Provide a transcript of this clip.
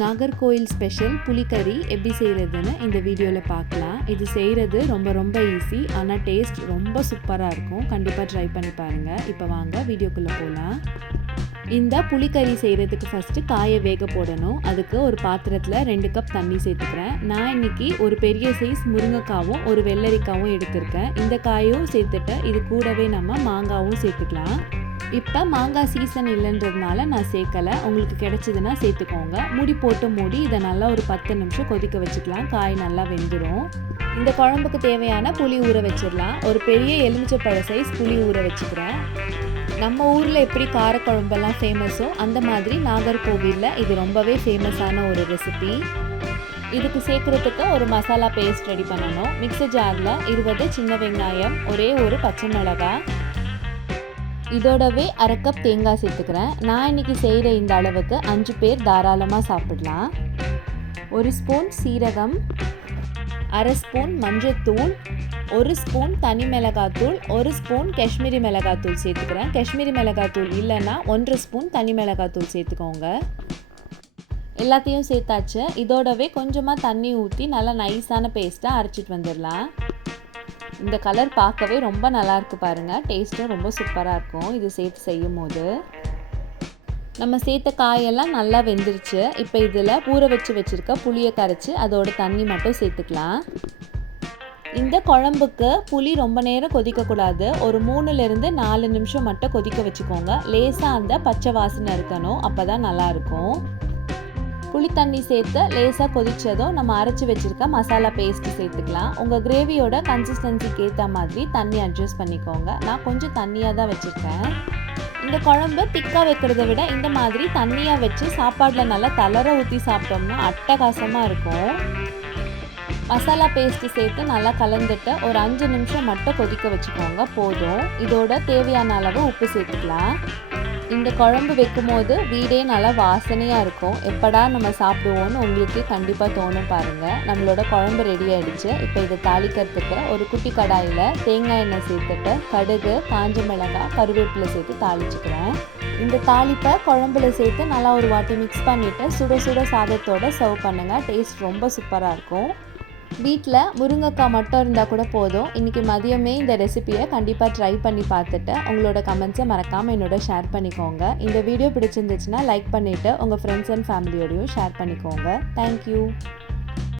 Nagercoil special புளிக்கறி எப்படி செய்கிறதுன்னு இந்த வீடியோவில் பார்க்கலாம். இது செய்கிறது ரொம்ப ரொம்ப ஈஸி ஆனால் டேஸ்ட் ரொம்ப சூப்பராக இருக்கும். கண்டிப்பாக ட்ரை பண்ணி பாருங்கள் இப்போ வாங்க வீடியோக்குள்ளே போகலாம் இந்த புளிக்கறி செய்கிறதுக்கு ஃபஸ்ட்டு காயை வேக போடணும். அதுக்கு ஒரு பாத்திரத்தில் ரெண்டு கப் தண்ணி சேர்த்துக்கிறேன். நான் இன்னைக்கு ஒரு பெரிய சைஸ் முருங்கைக்காவும் ஒரு வெள்ளரிக்காவும் எடுத்திருக்கேன். இந்த காயும் சேர்த்துட்டு இது கூடவே நம்ம மாங்காவும் சேர்த்துக்கலாம். இப்போ மாங்காய் சீசன் இல்லைன்றதுனால நான் சேர்க்கலை. உங்களுக்கு கிடைச்சதுன்னா சேர்த்துக்கோங்க. மூடி போட்டு மூடி இதை நல்லா ஒரு பத்து நிமிஷம் கொதிக்க வச்சுக்கலாம். காய் நல்லா வெந்துடும் இந்த குழம்புக்கு தேவையான புளி ஊற வச்சிடலாம். ஒரு பெரிய எலுமிச்சப்பழ சைஸ் புளி ஊற வச்சுக்கிறேன். நம்ம ஊரில் எப்படி காரக்குழம்பெல்லாம் ஃபேமஸோ அந்த மாதிரி நாகர்கோவிலில் இது ரொம்பவே ஃபேமஸான ஒரு ரெசிபி இதுக்கு சேர்க்குறதுக்கு ஒரு மசாலா பேஸ்ட் ரெடி பண்ணணும். மிக்ஸி ஜாரில் இருபது சின்ன வெங்காயம் ஒரே ஒரு பச்சை மிளகாய். இதோடவே அரை கப் தேங்காய் சேர்த்துக்கிறேன். நான் இன்னைக்கு செய்கிற இந்த அளவுக்கு அஞ்சு பேர் தாராளமாக சாப்பிடலாம். ஒரு ஸ்பூன் சீரகம் அரை ஸ்பூன் மஞ்சத்தூள் ஒரு ஸ்பூன் தனி மிளகாத்தூள் ஒரு ஸ்பூன் காஷ்மீரி மிளகாத்தூள் சேர்த்துக்கிறேன். காஷ்மீரி மிளகாத்தூள் இல்லைன்னா ஒன்றரை ஸ்பூன் தனி மிளகாத்தூள் சேர்த்துக்கோங்க. எல்லாத்தையும் சேர்த்தாச்சு. இதோடவே கொஞ்சமாக தண்ணி ஊற்றி நல்லா நைஸான பேஸ்ட்டாக அரைச்சிட்டு வந்துடலாம். இந்த கலர் பார்க்கவே ரொம்ப நல்லா இருக்கு பாருங்கள் டேஸ்ட்டும் ரொம்ப சூப்பராக இருக்கும். இது சேர்த்து செய்யும் போது நம்ம சேர்த்த காயெல்லாம் நல்லா வெந்துருச்சு. இப்போ இதில் ஊற வச்சு வச்சுருக்க புளியை கரைச்சி அதோட தண்ணி மட்டும் சேர்த்துக்கலாம். இந்த குழம்புக்கு புளி ரொம்ப நேரம் கொதிக்கக்கூடாது. ஒரு மூணுலேருந்து நாலு நிமிஷம் மட்டும் கொதிக்க வச்சுக்கோங்க. லேசாக அந்த பச்சை வாசனை இருக்கணும். அப்போ தான் நல்லாயிருக்கும் புளி தண்ணி சேர்த்து லேசாக கொதித்ததும் நம்ம அரைச்சி வச்சுருக்க மசாலா பேஸ்ட்டு சேர்த்துக்கலாம். உங்கள் கிரேவியோட கன்சிஸ்டன்சிக்கு ஏற்ற மாதிரி தண்ணி அட்ஜஸ்ட் பண்ணிக்கோங்க. நான் கொஞ்சம் தண்ணியாக தான் வச்சுருக்கேன். இந்த குழம்பு திக்காக வைக்கிறத விட இந்த மாதிரி தண்ணியாக வச்சு சாப்பாட்டில் நல்லா தளர ஊற்றி சாப்பிட்டோம்னா அட்டகாசமாக இருக்கும். மசாலா பேஸ்ட்டு சேர்த்து நல்லா கலந்துட்டு ஒரு அஞ்சு நிமிஷம் மட்டும் கொதிக்க வச்சுக்கோங்க. போதும். இதோட தேவையான அளவு உப்பு சேர்த்துக்கலாம். இந்த குழம்பு வைக்கும் போது வீடே நல்லா வாசனையாக இருக்கும். எப்படா நம்ம சாப்பிடுவோம்னு உங்களுக்கு கண்டிப்பாக தோணும் பாருங்கள் நம்மளோட குழம்பு ரெடி ஆகிடுச்சு இப்போ இதை தாளிக்கிறதுக்கு ஒரு குட்டி கடாயில் தேங்காய் எண்ணெய் சேர்த்துட்டு கடுகு காஞ்ச மிளகாய் கருவேப்பிலை சேர்த்து தாளிச்சுக்கிறேன். இந்த தாளிப்பை குழம்புல சேர்த்து நல்லா ஒரு வாட்டி மிக்ஸ் பண்ணிவிட்டு சுட சுட சாதத்தோடு சர்வ் பண்ணுங்கள் டேஸ்ட் ரொம்ப சூப்பராக இருக்கும். வீட்டில் முருங்கைக்காய் மட்டும் இருந்தால் கூட போதும். இன்றைக்கி மதியமே இந்த ரெசிபியை கண்டிப்பாக ட்ரை பண்ணி பார்த்துட்டு உங்களோட கமெண்ட்ஸை மறக்காமல் என்னோட ஷேர் பண்ணிக்கோங்க. இந்த வீடியோ பிடிச்சிருந்துச்சுன்னா லைக் பண்ணிவிட்டு உங்கள் ஃப்ரெண்ட்ஸ் அண்ட் ஃபேமிலியோடையும் ஷேர் பண்ணிக்கோங்க. Thank you